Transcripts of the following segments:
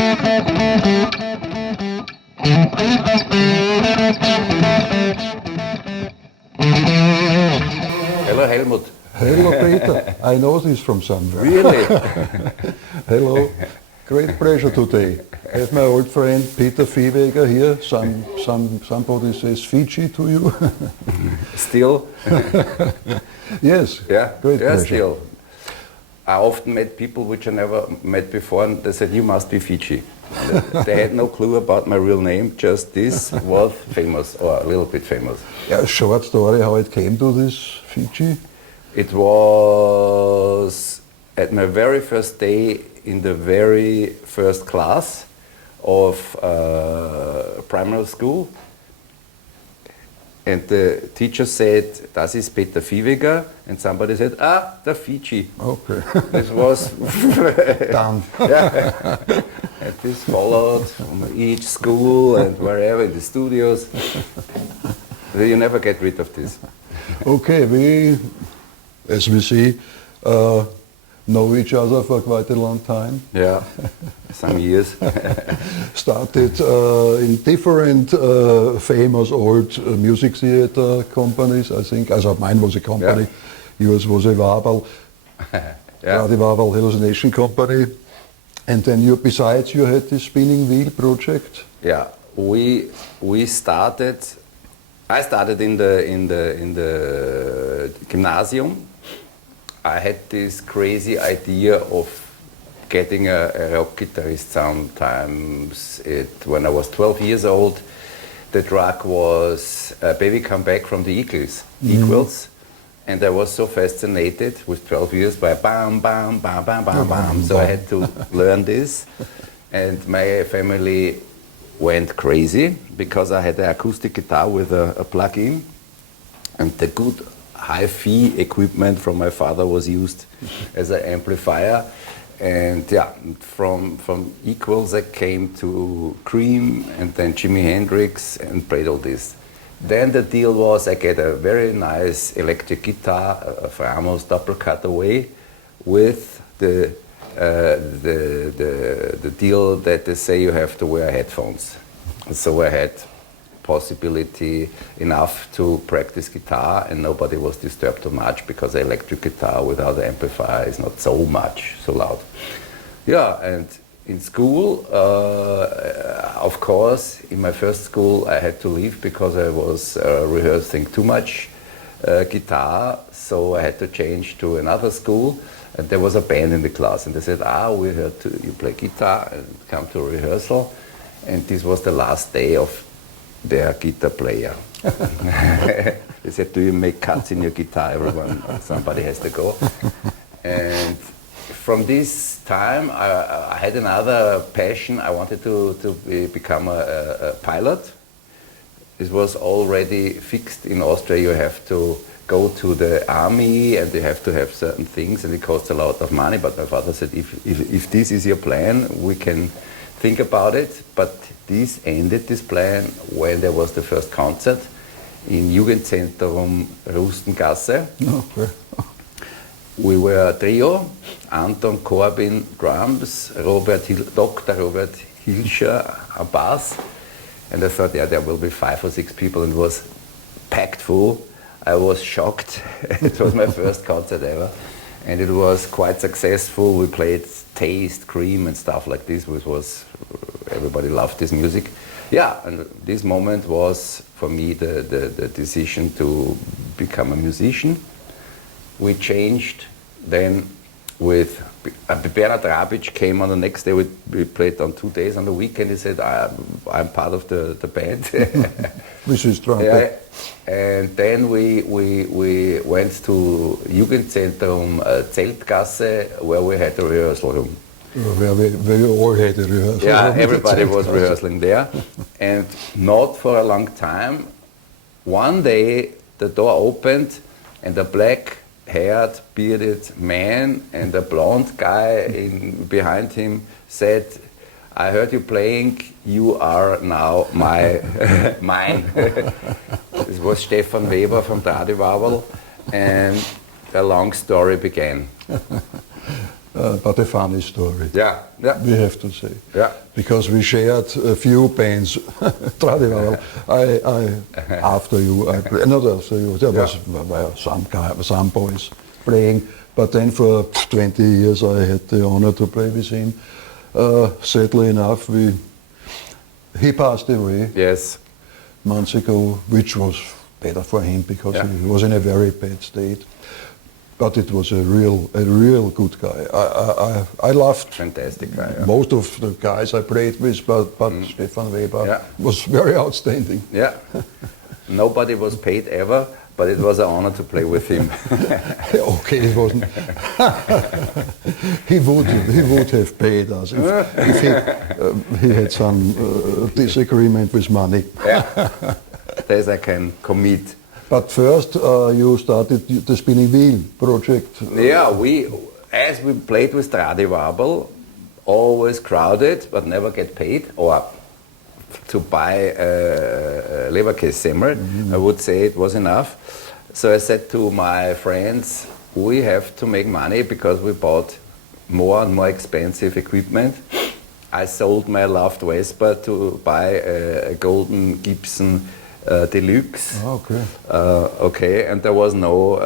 Hello, Helmut. Hello, Peter. I know this from somewhere. Really? Hello. Great pleasure today. I have my old friend Peter Vieweger here. Somebody says Fiji to you. Still? Yes. Yeah. Great pleasure. Still. I often met people which I never met before, and they said, "You must be Fiji." They had no clue about my real name. Just this was famous, or a little bit famous. Yeah, short story how it came to this Fiji. It was at my very first day in the very first class of primary school, and the teacher said, "Das ist Peter Vieweger," and somebody said, "Ah, the Fiji." Okay. This was Done. yeah. And this followed from each school and wherever in the studios. You never get rid of this. Okay, we, as we see, know each other for quite a long time. Yeah, some years. Started in different famous old music theater companies, I think. Also mine was a company, yours was a Waberl, Drahdiwaberl hallucination company. And then you, besides, you had this spinning wheel project. Yeah, we started. I started in the gymnasium. I had this crazy idea of getting a rock guitarist sometimes. When I was 12 years old, the drug was Baby Come Back from the Eagles, Equals. And I was so fascinated with 12 years by bam, bam, bam, bam, bam, bam. So I had to learn this. And my family went crazy because I had an acoustic guitar with a plug-in. And the good hi-fi equipment from my father was used as an amplifier. And yeah, from Equals I came to Cream and then Jimi Hendrix and played all this. Then the deal was I get a very nice electric guitar, a Framos double cutaway, with the deal that they say you have to wear headphones. So I had possibility enough to practice guitar, and nobody was disturbed too much because the electric guitar without the amplifier is not so loud. Yeah, and in school, of course, in my first school I had to leave because I was rehearsing too much guitar, so I had to change to another school, and there was a band in the class, and they said, we heard you play guitar and come to rehearsal, and this was the last day of their guitar player. They said, do you make cuts in your guitar? Everyone, somebody has to go. And from this time, I had another passion. I wanted to become a pilot. It was already fixed in Austria. You have to go to the army and you have to have certain things, and it costs a lot of money. But my father said, if this is your plan, we can think about it. But this ended, this plan, when there was the first concert in Jugendzentrum Rustengasse. Okay. We were a trio, Anton Corbin drums, Dr. Robert Hilscher a bass, and I thought, yeah, there will be 5 or 6 people, and it was packed full. I was shocked. It was my first concert ever, and it was quite successful. We played Taste, Cream and stuff like this, which was, everybody loved this music. Yeah, and this moment was for me the decision to become a musician. We changed then with Bernard Rabic came on the next day. We played on 2 days. On the weekend he said, I'm part of the band. Which is trumpet. Yeah. And then we went to Jugendzentrum Zeltgasse, where we had a rehearsal room. Where you all had a rehearsal. Yeah, everybody was rehearsing there. And not for a long time. One day the door opened and a black-haired, bearded man and a blonde guy behind him said, I heard you playing, you are now mine. This was Stefan Weber from Drahdiwaberl, and a long story began. but a funny story. Yeah, yeah. We have to say. Yeah. Because we shared a few bands. Drahdiwaberl, after you, not after you, there was some boys playing, but then for 20 years I had the honor to play with him. Sadly enough, he passed away. Yes. Months ago, which was better for him because he was in a very bad state. But it was a real good guy. I loved fantastic guy. Yeah. Most of the guys I played with, but Stefan Weber was very outstanding. Yeah. Nobody was paid ever, but it was an honor to play with him. Okay, it wasn't. he would have paid us if he had some disagreement with money. Yeah. This I can commit. But first, you started the spinning wheel project. Yeah, as we played with Drahdiwaberl, always crowded, but never get paid, or to buy a Leberkässemmel. I would say it was enough. So I said to my friends, we have to make money because we bought more and more expensive equipment. I sold my loved Vespa to buy a golden Gibson Deluxe. Oh, okay. Okay, and there was no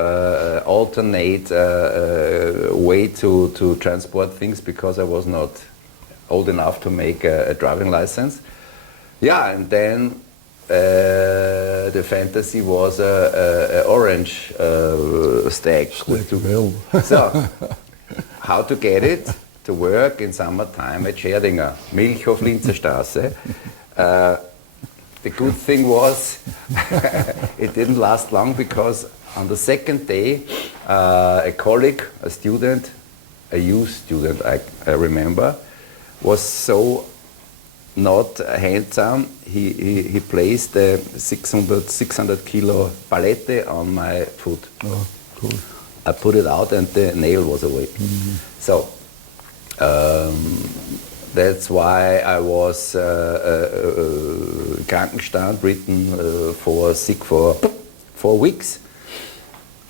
alternate way to transport things because I was not old enough to make a driving license. Yeah, and then the fantasy was a orange stag. So, how to get it to work in summertime at Scherdinger, Milchhof Linzerstraße. The good thing was it didn't last long because on the second day a colleague, a student, a youth student I remember, was so not handsome. He placed the 600 kilo palette on my foot. Oh, cool. I put it out and the nail was away. So that's why I was Krankenstand, written for sick for 4 weeks.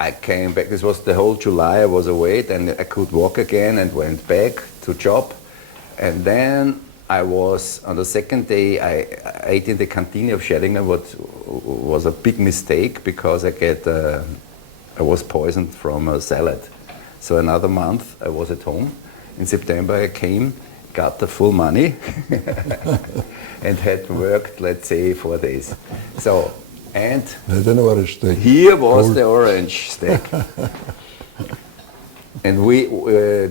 I came back, this was the whole July I was away, then I could walk again and went back to job. And then I was, on the second day, I ate in the canteen of Scherdinger, what was a big mistake because I was poisoned from a salad. So another month I was at home. In September I came, got the full money and had worked, let's say, 4 days. So, and here was the orange steak. And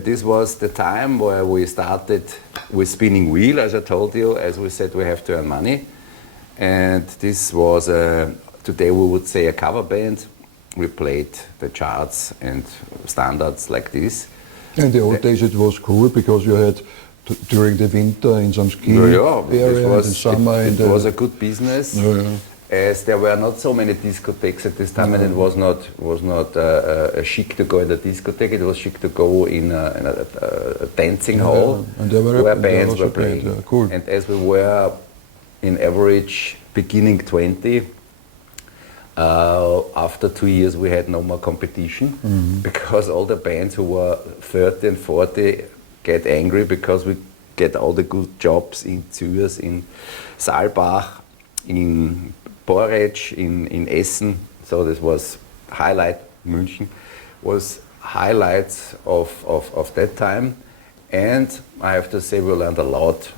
this was the time where we started with spinning wheel, as I told you. As we said, we have to earn money. And this was, today we would say, a cover band. We played the charts and standards like this. In the old days it was cool because you had during the winter in some ski area, in summer. It was a good business, as there were not so many discotheques at this time, and it was not chic to go in the discotheque. It was chic to go in a dancing hall where bands were playing. Cool. And as we were in average beginning 20, after 2 years we had no more competition because all the bands who were 30 and 40 get angry because we get all the good jobs in Zürs, in Saalbach, in Boreč, in Essen. So this was highlight. München was highlights of that time. And I have to say we learned a lot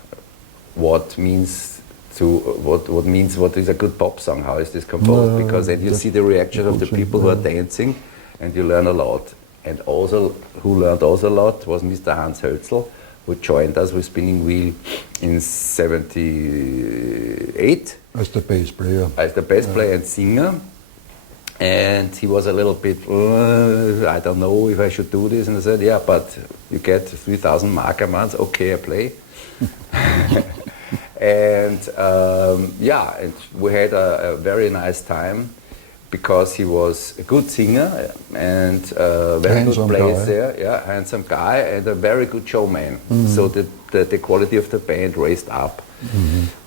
what is a good pop song, how is this composed, because then you see the reaction of the people who are dancing and you learn a lot. And also, who learned also a lot was Mr. Hans Hölzl, who joined us with Spinning Wheel in '78. As the bass player. As the bass player and singer. And he was a little bit, I don't know if I should do this. And I said, yeah, but you get 3,000 mark a month, okay, I play. And and we had a very nice time because he was a good singer and very good player there, handsome guy and a very good showman. So the the quality of the band raised up.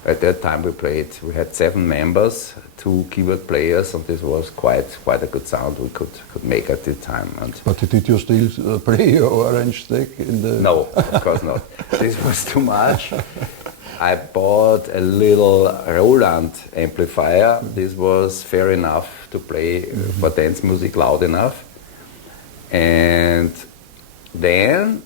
At that time we had 7 members, 2 keyboard players, and this was quite a good sound we could make at the time. And but did you still play your orange stick in the... No, of course not. This was too much. I bought a little Roland amplifier. This was fair enough to play for dance music loud enough. And then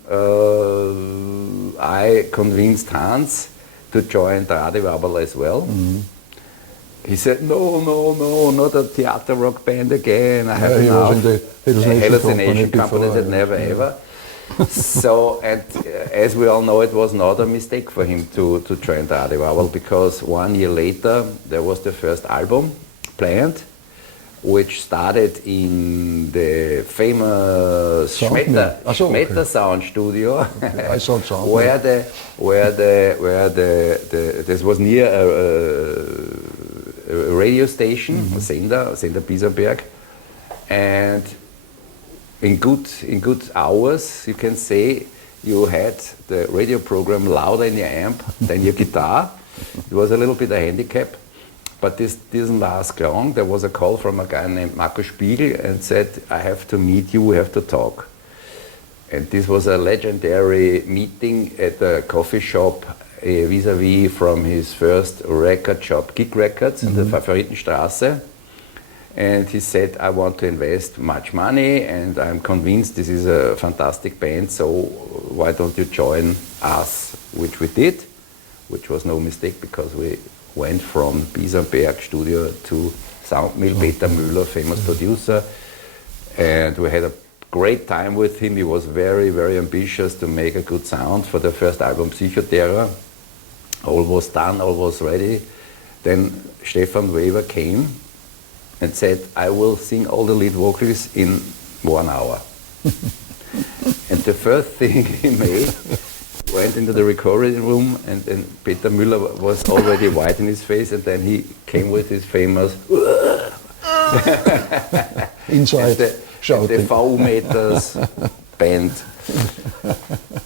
I convinced Hans to join Drahdiwaberl as well. He said, no, not a theater rock band again. I have enough. He was in the hallucination company that never ever. So, and as we all know, it was not a mistake for him to join Drahdiwaberl, because 1 year later there was the first album planned, which started in the famous Schmetter Sound Studio, I saw sound. This was near a radio station, Sender Biesenberg, and in good hours, you can say, you had the radio program louder in your amp than your guitar. It was a little bit a handicap. But this didn't last long. There was a call from a guy named Marco Spiegel and said, I have to meet you, we have to talk. And this was a legendary meeting at a coffee shop vis-a-vis from his first record shop, Gig Records, in the Favoritenstraße. And he said, I want to invest much money and I'm convinced this is a fantastic band, so why don't you join us? Which we did, which was no mistake, because we went from Biesenberg studio to Soundmill, Peter Müller, famous producer, and we had a great time with him. He was very, very ambitious to make a good sound for the first album, Psychoterror. All was done, all was ready. Then Stefan Weber came and said, I will sing all the lead vocals in 1 hour. And the first thing he made, went into the recording room, and Peter Müller was already white in his face, and then he came with his famous inside shouting. The V-Meters band.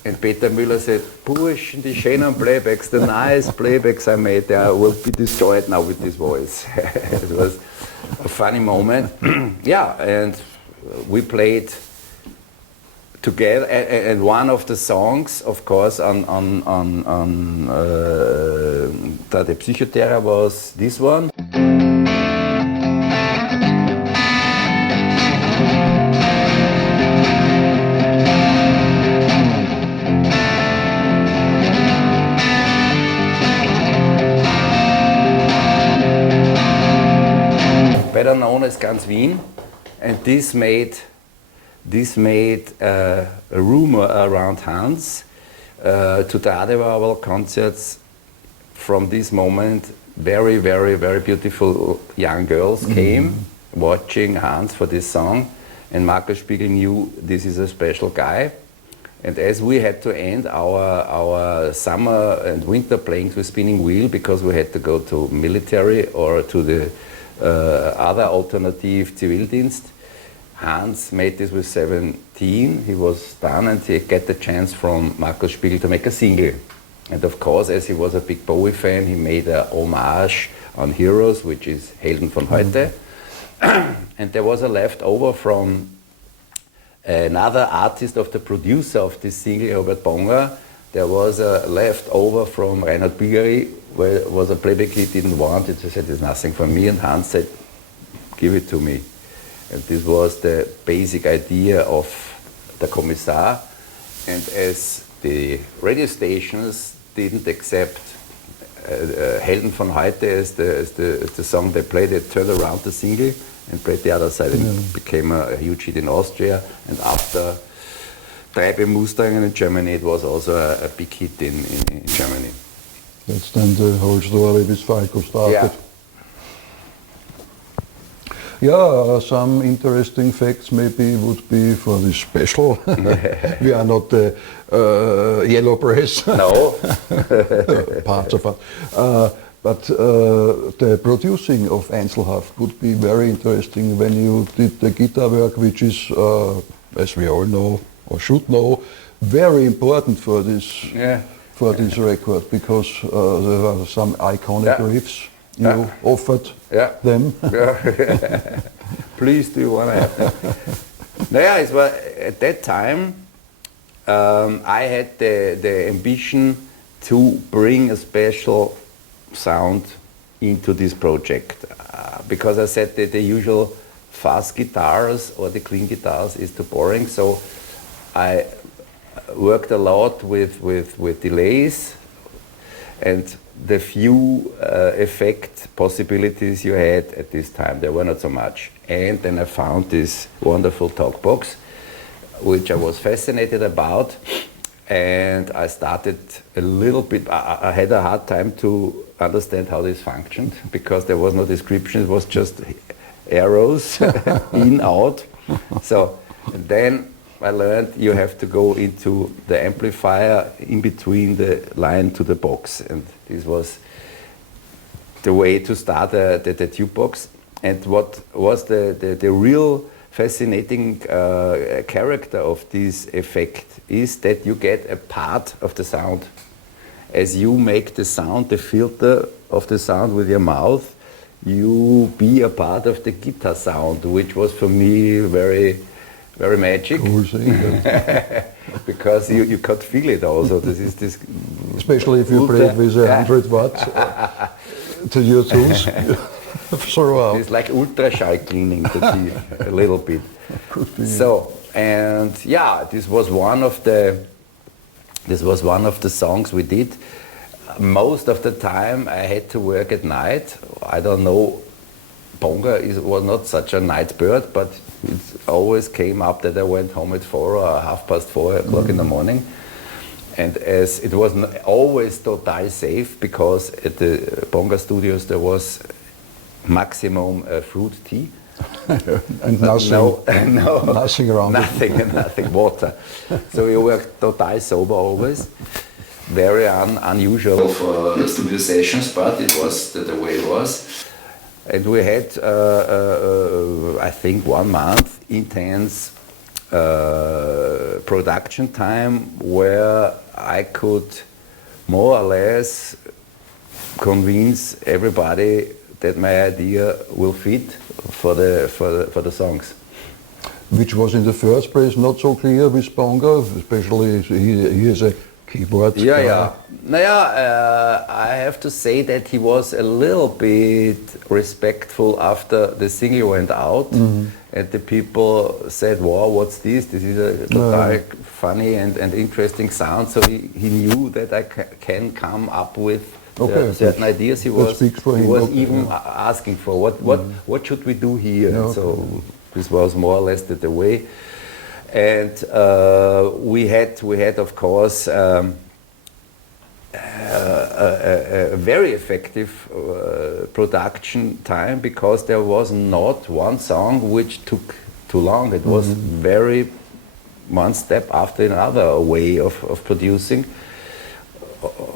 And Peter Müller said, Burschen, die schönen Playbacks, the nice playbacks I made, they will be destroyed now with this voice. It was a funny moment. Yeah, and we played together, and one of the songs, of course, on the Psychoterror was this one. Better known as Ganz Wien, and this made a rumor around Hans to Drahdiwaberl concerts. From this moment, very, very, very beautiful young girls came watching Hans for this song, and Marco Spiegel knew this is a special guy. And as we had to end our summer and winter playings with Spinning Wheel, because we had to go to military or to the other alternative Zivildienst, Hans made this with 17, he was done, and he got the chance from Marco Spiegel to make a single. And of course, as he was a big Bowie fan, he made a homage on Heroes, which is Helden von heute. And there was a leftover from another artist of the producer of this single, Robert Bonger. There was a leftover from Reinhard Bilgeri, where it was a playback he didn't want. He said, it's nothing for me, and Hans said, give it to me. And this was the basic idea of the Kommissar. And as the radio stations didn't accept Helden von heute as the song they played, they turned around the single and played the other side. And it became a huge hit in Austria. And after Treibe Mustang in Germany, it was also a big hit in Germany. That's then the whole story with Falco started. Yeah. Yeah, some interesting facts maybe would be for this special. We are not the yellow press. No. Parts of it. But the producing of Einzelhaft would be very interesting when you did the guitar work, which is, as we all know, or should know, very important for this for this record? Because there were some iconic riffs you offered them. Please, do you want to have them? Naja, it was, at that time, I had the ambition to bring a special sound into this project, because I said that the usual fast guitars or the clean guitars is too boring, so I worked a lot with delays, and the few effect possibilities you had at this time, there were not so much. And then I found this wonderful talk box, which I was fascinated about, and I started a little bit, I had a hard time to understand how this functioned, because there was no description, it was just arrows, in, out. So then I learned you have to go into the amplifier in between the line to the box, and this was the way to start the tube box. And what was the real fascinating character of this effect is that you get a part of the sound. As you make the sound, the filter of the sound with your mouth, you be a part of the guitar sound, which was for me very magic. Cool thing. Because you could feel it also. This is this. Especially if you play it with 100 watts to your tools. It's like ultraschall cleaning the teeth a little bit. So, and yeah, this was one of the songs we did. Most of the time I had to work at night. I don't know, Bonga was not such a night bird, but it always came up that I went home at 4 or 4:30 in the morning. And as it was always totally safe, because at the Bonga studios there was maximum fruit tea. And nothing around nothing, water. So you were totally sober always. Very unusual for studio sessions, but it was the way it was. And we had, I think, 1 month intense production time where I could more or less convince everybody that my idea will fit for the songs. Which was in the first place not so clear with Bonga, especially he is a keyboard guy. Yeah. I have to say that he was a little bit respectful after the single went out, and the people said, "Wow, what's this? This is a totally funny and interesting sound." So he knew that I can come up with certain ideas. He was even asking for what should we do here. So this was more or less the way. And we had of course a very effective production time, because there was not one song which took too long. It was very one step after another way of producing.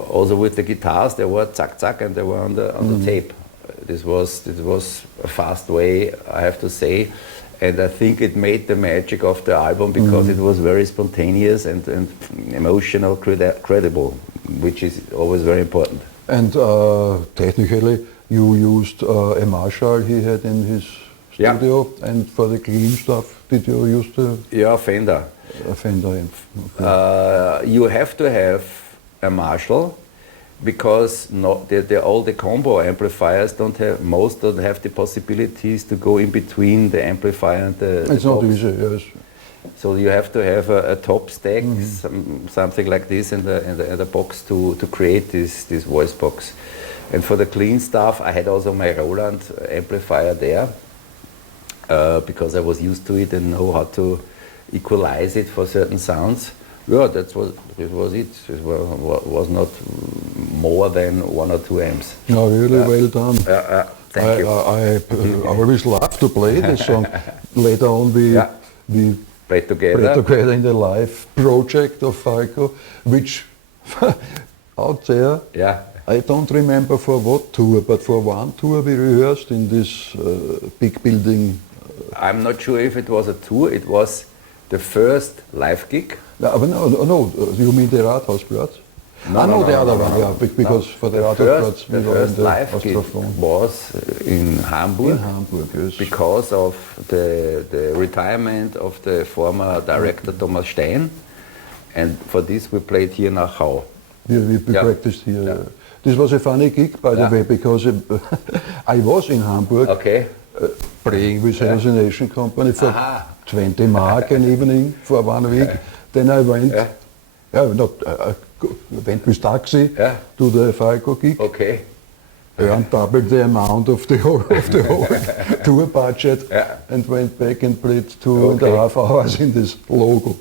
Also with the guitars, they were zack zack, and they were on the tape. This was a fast way, I have to say. And I think it made the magic of the album, because it was very spontaneous and emotional, credible, which is always very important. And technically, you used a Marshall he had in his studio, and for the clean stuff, did you use the... Yeah, Fender. A Fender, you have to have a Marshall, because all the combo amplifiers don't have the possibilities to go in between the amplifier and the It's not easy, yes. So you have to have a top stack, something like this, in the box to create this voice box. And for the clean stuff, I had also my Roland amplifier there, because I was used to it and know how to equalize it for certain sounds. Yeah, it was it. It was not more than 1 or 2 amps. No, really well done. Thank you. I always love to play this song. Later on we played together in the live project of Falco, which out there, I don't remember for what tour, but for one tour we rehearsed in this big building. I'm not sure if it was a tour. It was the first live gig. No, you mean the Rathausplatz? No, the other one, yeah, because for the other parts we the were in first the live gig Ostrophone. was in Hamburg. In Hamburg, yes. Because of the retirement of the former director Thomas Stein, and for this we played here in Achau. We practiced here. Yeah. This was a funny gig, by the way, because I was in Hamburg playing with Hallucination Company for 20 mark an evening for 1 week. Then I went, went with taxi to the Falco gig. Earned double the amount of the whole tour budget, and went back and played 2.5 hours in this logo.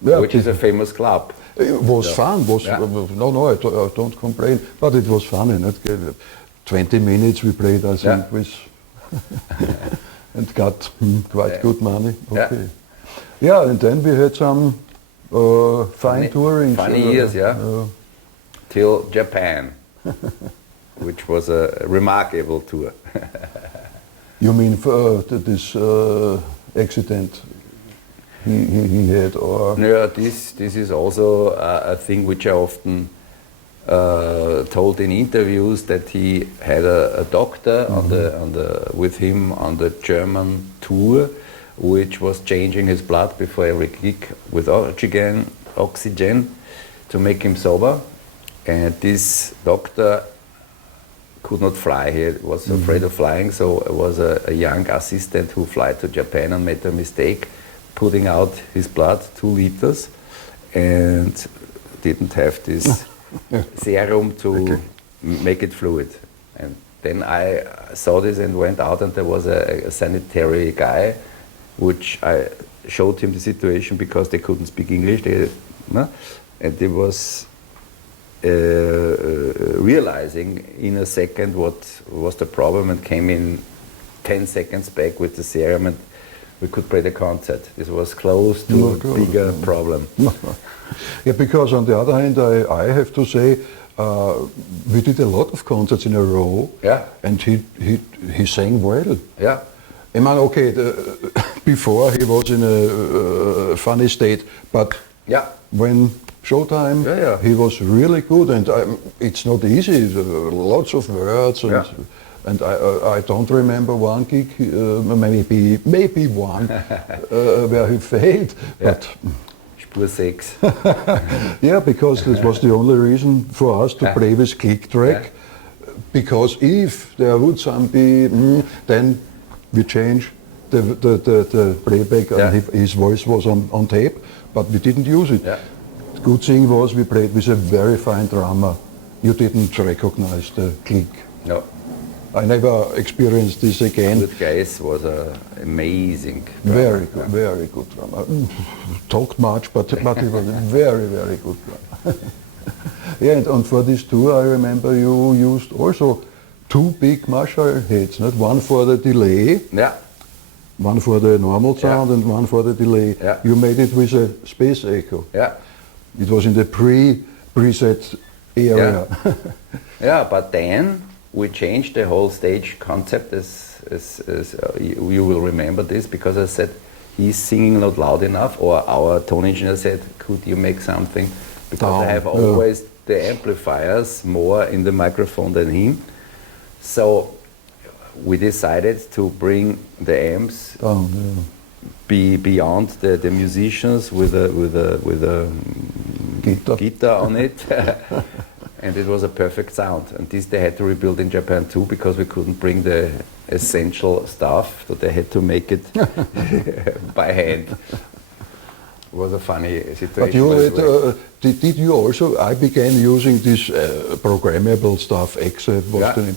Which is a famous club. It was fun. No, I don't complain, but it was funny. 20 minutes we played, I think, with and got quite good money. And then we had some fine touring. Funny years, till Japan, which was a remarkable tour. You mean for this accident he had, or? Yeah, this is also a thing which I often told in interviews, that he had a doctor with him on the German tour, which was changing his blood before every gig with oxygen to make him sober. And this doctor could not fly. He was afraid of flying, so it was a young assistant who flew to Japan and made a mistake, putting out his blood 2 liters, and didn't have this serum to make it fluid. And then I saw this and went out, and there was a sanitary guy, which I showed him the situation because they couldn't speak English. And they was realizing in a second what was the problem, and came in 10 seconds back with the serum, and we could play the concert. This was close to a bigger problem. Yeah, because on the other hand, I have to say, we did a lot of concerts in a row, and he sang well. I mean, okay, before he was in a funny state, but when showtime, he was really good, and it's not easy. Lots of words, and I don't remember one gig, maybe one, where he failed. But Spur 6. Because this was the only reason for us to play with click track. Because if there would some be, then we change the playback, and his voice was on tape, but we didn't use it. The good thing was we played with a very fine drummer. You didn't recognize the click. No. I never experienced this again. Good guys was amazing drummer. Very good drummer. Talked much, but he was a very, very good drummer. And for this tour, I remember you used also 2 big Marshall heads, not one for the delay, one for the normal sound, and one for the delay. You made it with a space echo. It was in the preset area. But then we changed the whole stage concept, as you will remember this, because I said he's singing not loud enough, or our tone engineer said, could you make something, because I have always the amplifiers more in the microphone than him. So we decided to bring the amps beyond the musicians with a guitar on it. And it was a perfect sound. And this they had to rebuild in Japan too, because we couldn't bring the essential stuff, so they had to make it by hand. It was a funny situation. But you had, did you also, I began using this programmable stuff, except was the name,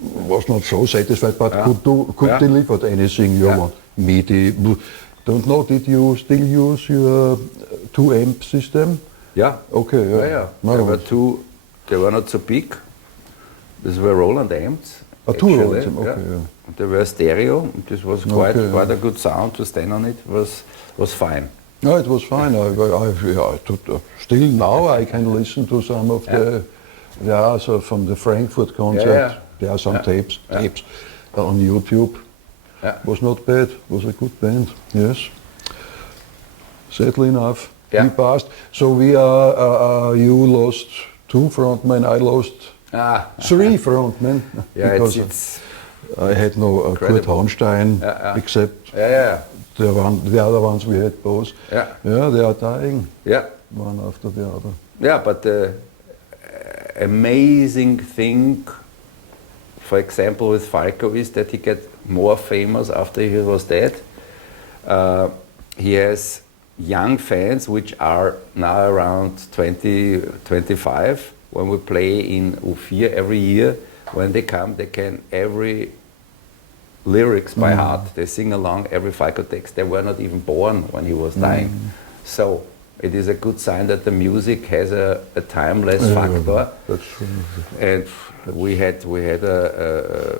was not so satisfied, but could deliver anything you want. MIDI, don't know, did you still use your 2 amp system? Okay. There were 2. They were not so big. These were Roland amps. 2 Roland amps, They were stereo. This was quite a good sound to stand on. It was fine. No, it was fine. Still now I can listen to some of the so from the Frankfurt concert. There are some tapes on YouTube. Was not bad. Was a good band. Yes. Sadly enough, Yeah. He passed. So we are. You lost 2 frontmen. I lost 3 frontmen. Yeah, because it's I had no Kurt Hornstein, except the other ones we had both. Yeah. Yeah, they are dying. Yeah. One after the other. Yeah, but the amazing thing, for example, with Falco is that he get more famous after he was dead. He has young fans which are now around 20, 25. When we play in U4 every year, when they come, they can every lyrics by heart. They sing along every Falco text. They were not even born when he was dying. So it is a good sign that the music has a timeless factor. That's true. And we had a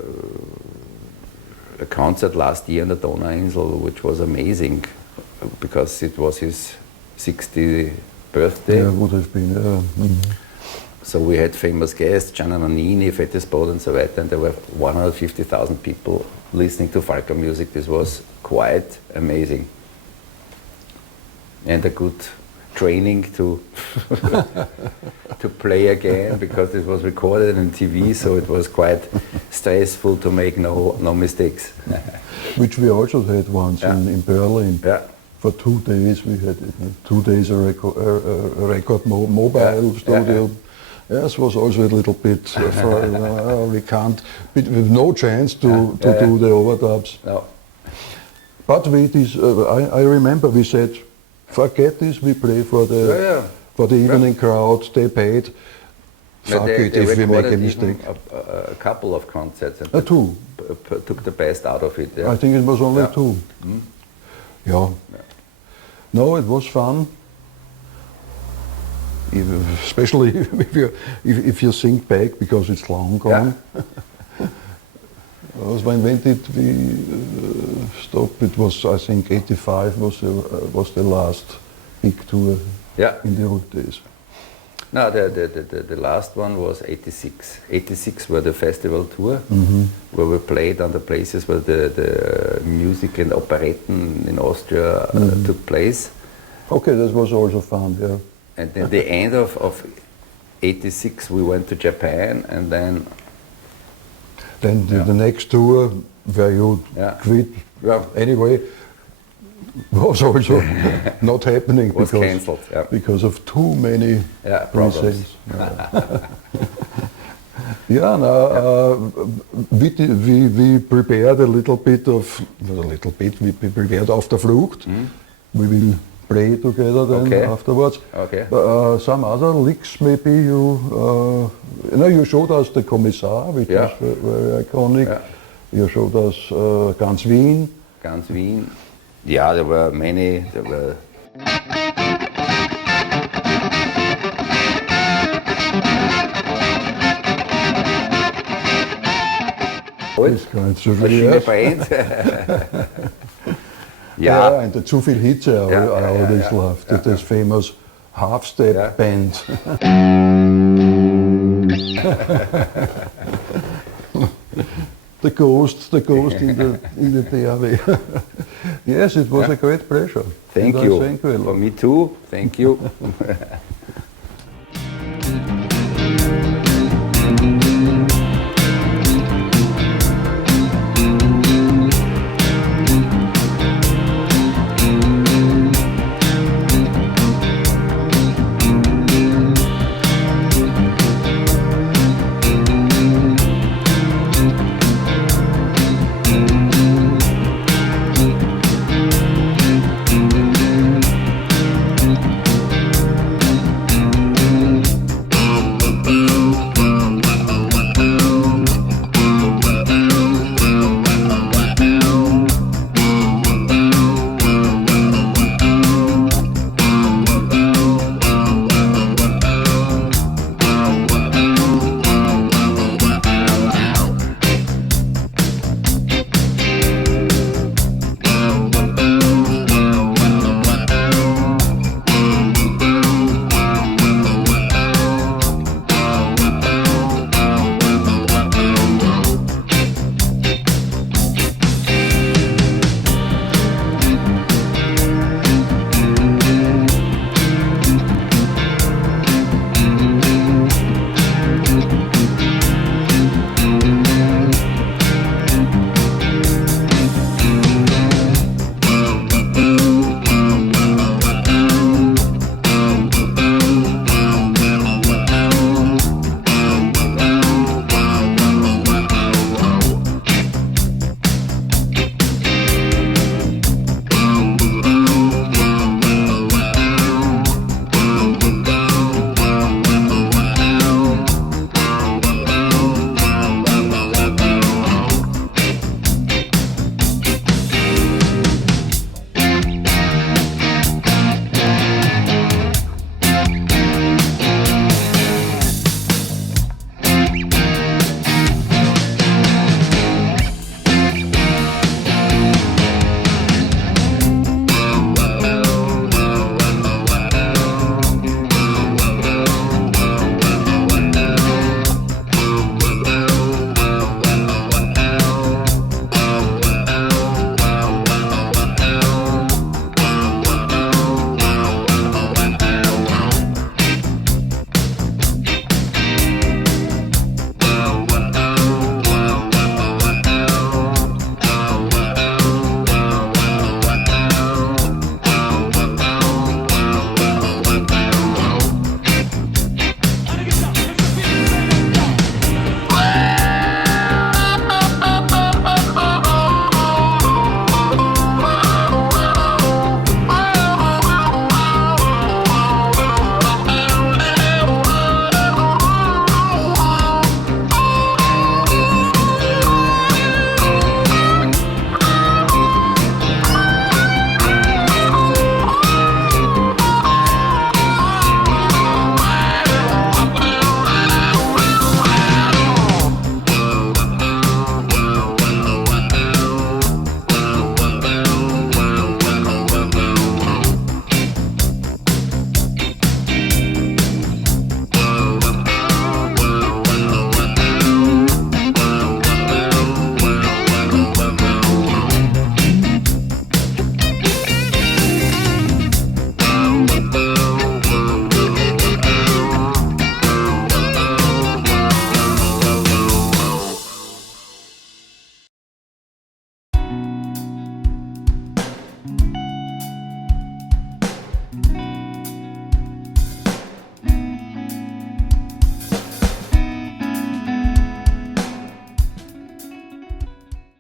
concert last year in the Donauinsel, which was amazing because it was his 60th birthday. Yeah, would have been. So we had famous guests, Gianna Nannini, Fettes Brot and so weiter, and there were 150,000 people listening to Falco music. This was quite amazing. And a good training to to play again, because it was recorded on TV, so it was quite stressful to make no mistakes. Which we also had once in Berlin. Yeah. For 2 days we had 2 days a record mobile studio. Yes, was also a little bit we can't, with no chance to do the overdubs. No. But I remember we said, forget this, we play for the evening crowd, they paid. Fuck it if we make a mistake. A couple of concerts and 2. took the best out of it. Yeah. I think it was only 2. Yeah. No, it was fun. Especially if you think back, because it's long gone. When did we stop? It was, I think, 85 was the last big tour in the old days. No, the last one was 86. 86 were the festival tour, where we played on the places where the music and operetten in Austria took place. Okay, that was also fun, yeah. And at the end of 86 we went to Japan, and then the next tour where you quit anyway was also not happening, was cancelled because of too many problems. We prepared a little bit, we prepared after Flucht. We will play together then afterwards. Okay. Some other licks maybe you showed us the Kommissar, which is very iconic. Yeah. You showed us Ganz Wien. Ganz Wien. Yeah, there were many. There were. Das kannst du schon Yeah. And the Zu viel Hitze I always loved. This famous half-step band. the ghost in the DAW. Yes, it was a great pleasure. Thank you. For me too. Thank you.